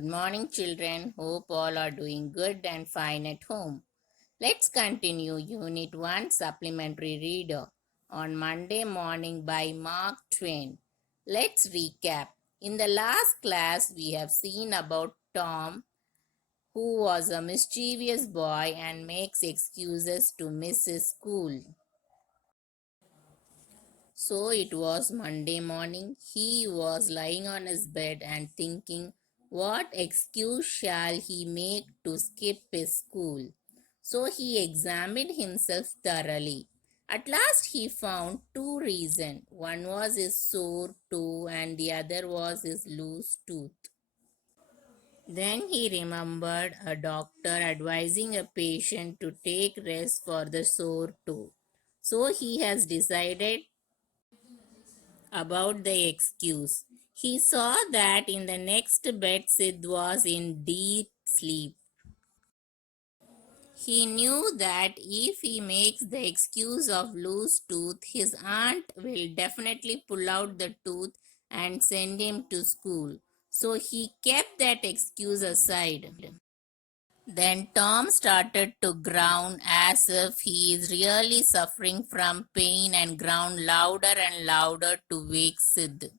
Good morning, children. Hope all are doing good and fine at home. Let's continue Unit 1 Supplementary Reader on Monday morning by Mark Twain. Let's recap. In the last class, we have seen about Tom, who was a mischievous boy and makes excuses to miss his school. So it was Monday morning. He was lying on his bed and thinking, what excuse shall he make to skip his school? So he examined himself thoroughly. At last he found two reasons. One was his sore toe and the other was his loose tooth. Then he remembered a doctor advising a patient to take rest for the sore toe. So he has decided about the excuse. He saw that in the next bed Sid was in deep sleep. He knew that if he makes the excuse of loose tooth, his aunt will definitely pull out the tooth and send him to school. So he kept that excuse aside. Then Tom started to groan as if he is really suffering from pain and groaned louder and louder to wake Sid.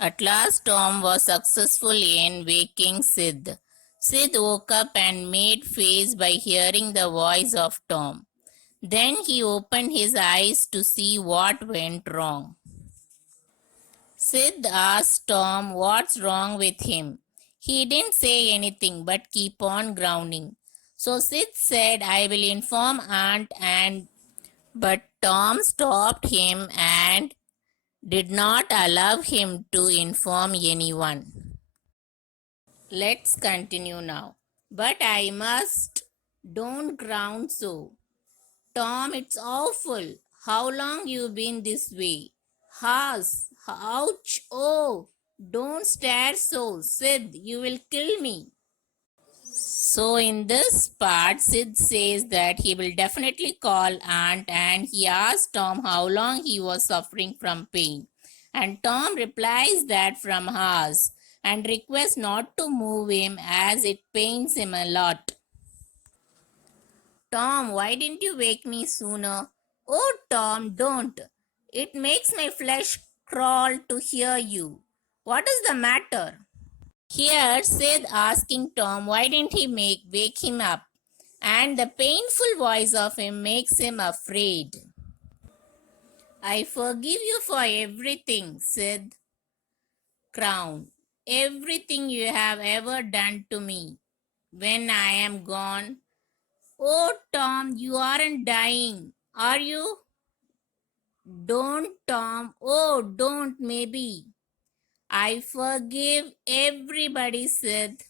At last, Tom was successful in waking Sid. Sid woke up and made face by hearing the voice of Tom. Then he opened his eyes to see what went wrong. Sid asked Tom what's wrong with him. He didn't say anything but keep on groaning. So Sid said, I will inform Aunt and but Tom stopped him and did not allow him to inform anyone. Let's continue now. But I must. Don't groan so. Tom, it's awful. How long you been this way? Has. Ouch. Oh. Don't stare so. Sid, you will kill me. So in this part, Sid says that he will definitely call Aunt and he asks Tom how long he was suffering from pain. And Tom replies that from hours and requests not to move him as it pains him a lot. Tom, why didn't you wake me sooner? Oh, Tom, don't. It makes my flesh crawl to hear you. What is the matter? Here, Sid asking Tom why didn't he wake him up, and the painful voice of him makes him afraid. I forgive you for everything, Sid crowned. Everything you have ever done to me. When I am gone. Oh, Tom, you aren't dying, are you? Don't, Tom. Oh, don't, maybe. I forgive everybody, Sid.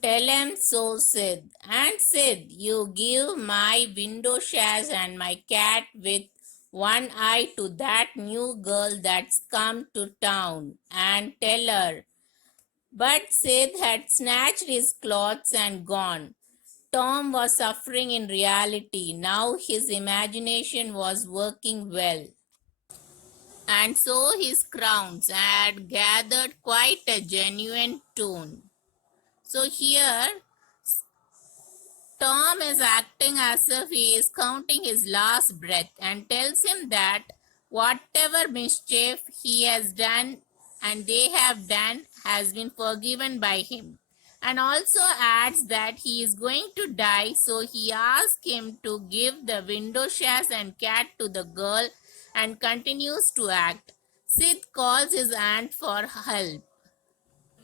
Tell him so, Sid. And Sid, you give my window sash and my cat with one eye to that new girl that's come to town and tell her. But Sid had snatched his clothes and gone. Tom was suffering in reality. Now his imagination was working well. And so his crowns had gathered quite a genuine tone. So here Tom is acting as if he is counting his last breath and tells him that whatever mischief he has done and they have done has been forgiven by him. and also adds that he is going to die, so he asks him to give the window shades and cat to the girl and continues to act. Sid calls his aunt for help.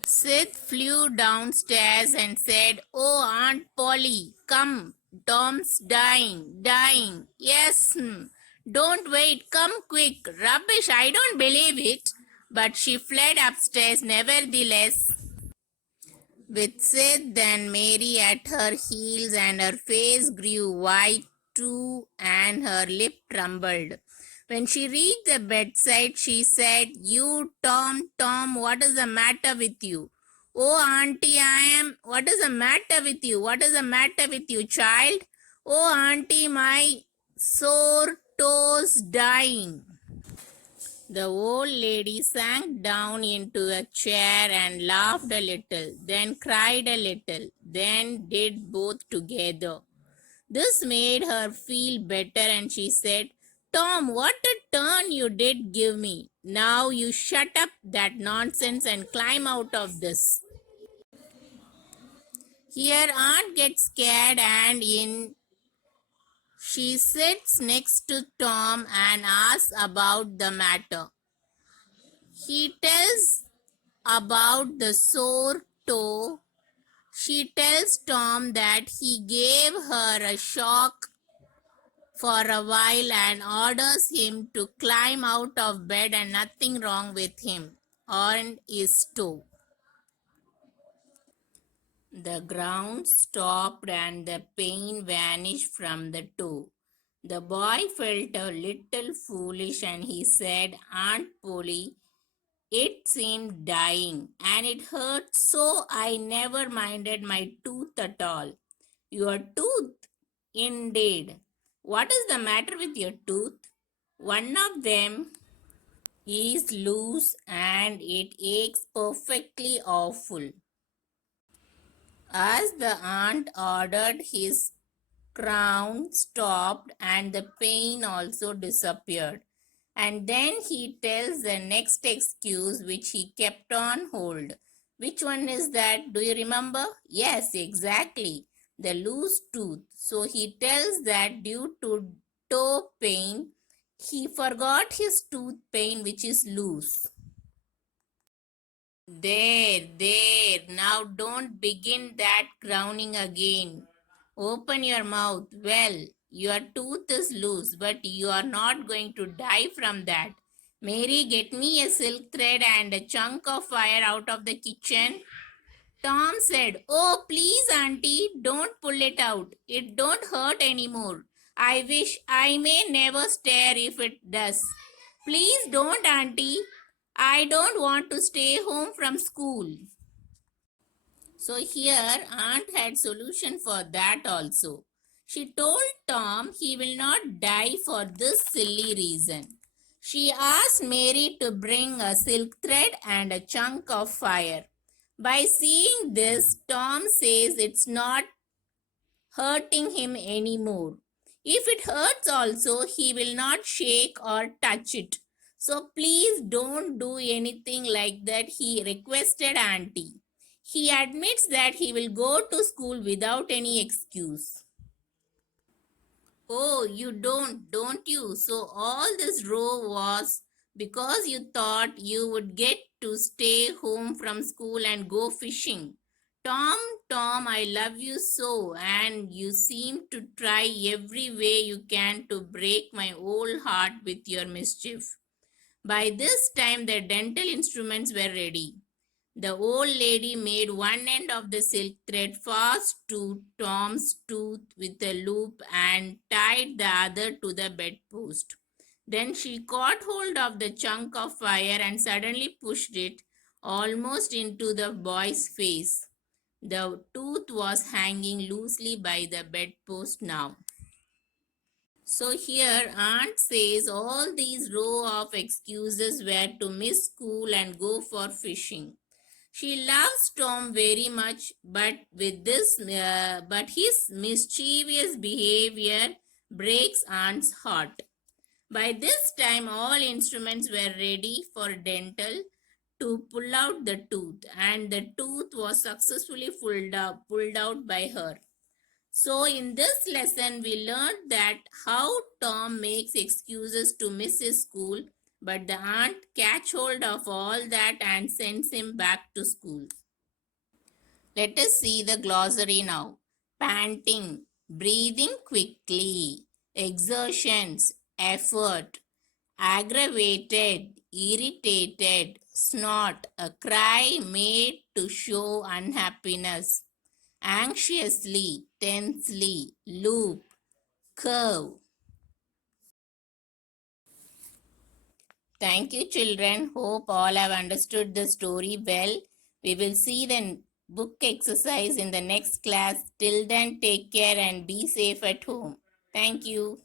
Sid flew downstairs and said, "Oh, Aunt Polly, come. Tom's dying. Yes, don't wait, come quick. Rubbish, I don't believe it." But she fled upstairs nevertheless, with Sid and Mary at her heels, and her face grew white too, and her lip trembled. When she reached the bedside, she said, "You, Tom, what is the matter with you?" "Oh, Auntie, What is the matter with you? What is the matter with you, child?" "Oh, Auntie, my sore toes dying." The old lady sank down into a chair and laughed a little, then cried a little, then did both together. This made her feel better, and she said, "Tom, what a turn you did give me. Now you shut up that nonsense and climb out of this." Here Aunt gets scared, and in she sits next to Tom and asks about the matter. He tells about the sore toe. She tells Tom that he gave her a shock for a while and orders him to climb out of bed, and nothing wrong with him on his toe. The ground stopped and the pain vanished from the toe. The boy felt a little foolish, and he said, "Aunt Polly, it seemed dying, and it hurt so I never minded my tooth at all." "Your tooth, indeed. What is the matter with your tooth?" "One of them is loose and it aches perfectly awful." As the aunt ordered, his crown stopped and the pain also disappeared. And then he tells the next excuse which he kept on hold. Which one is that? Do you remember? Yes, exactly. The loose tooth. So he tells that due to toe pain, he forgot his tooth pain which is loose. There, now don't begin that crowning again. Open your mouth. Well, your tooth is loose, but you are not going to die from that. Mary, get me a silk thread and a chunk of wire out of the kitchen. Tom said, "Oh, please, Auntie, don't pull it out. It don't hurt anymore. I wish I may never stare if it does." "Please don't, Auntie. I don't want to stay home from school." So here Aunt had solution for that also. She told Tom he will not die for this silly reason. She asked Mary to bring a silk thread and a chunk of fire. By seeing this, Tom says it's not hurting him anymore. If it hurts also, he will not shake or touch it. So please don't do anything like that, he requested Auntie. He admits that he will go to school without any excuse. "Oh, you don't you? So all this row was because you thought you would get to stay home from school and go fishing. Tom, Tom, I love you so, and you seem to try every way you can to break my old heart with your mischief." By this time, the dental instruments were ready. The old lady made one end of the silk thread fast to Tom's tooth with a loop and tied the other to the bedpost. Then she caught hold of the chunk of wire and suddenly pushed it almost into the boy's face. The tooth was hanging loosely by the bedpost now. So here Aunt says all these row of excuses were to miss school and go for fishing. She loves Tom very much, but his mischievous behavior breaks Aunt's heart. By this time, all instruments were ready for dental. to pull out the tooth, and the tooth was successfully pulled out by her. So, in this lesson, we learned that how Tom makes excuses to miss his school, but the aunt catch hold of all that and sends him back to school. Let us see the glossary now. Panting, breathing quickly, exertions, effort, aggravated, irritated, snort, a cry made to show unhappiness, anxiously, tensely, loop, curve. Thank you, children. Hope all have understood the story well. We will see the book exercise in the next class. Till then, take care and be safe at home. Thank you.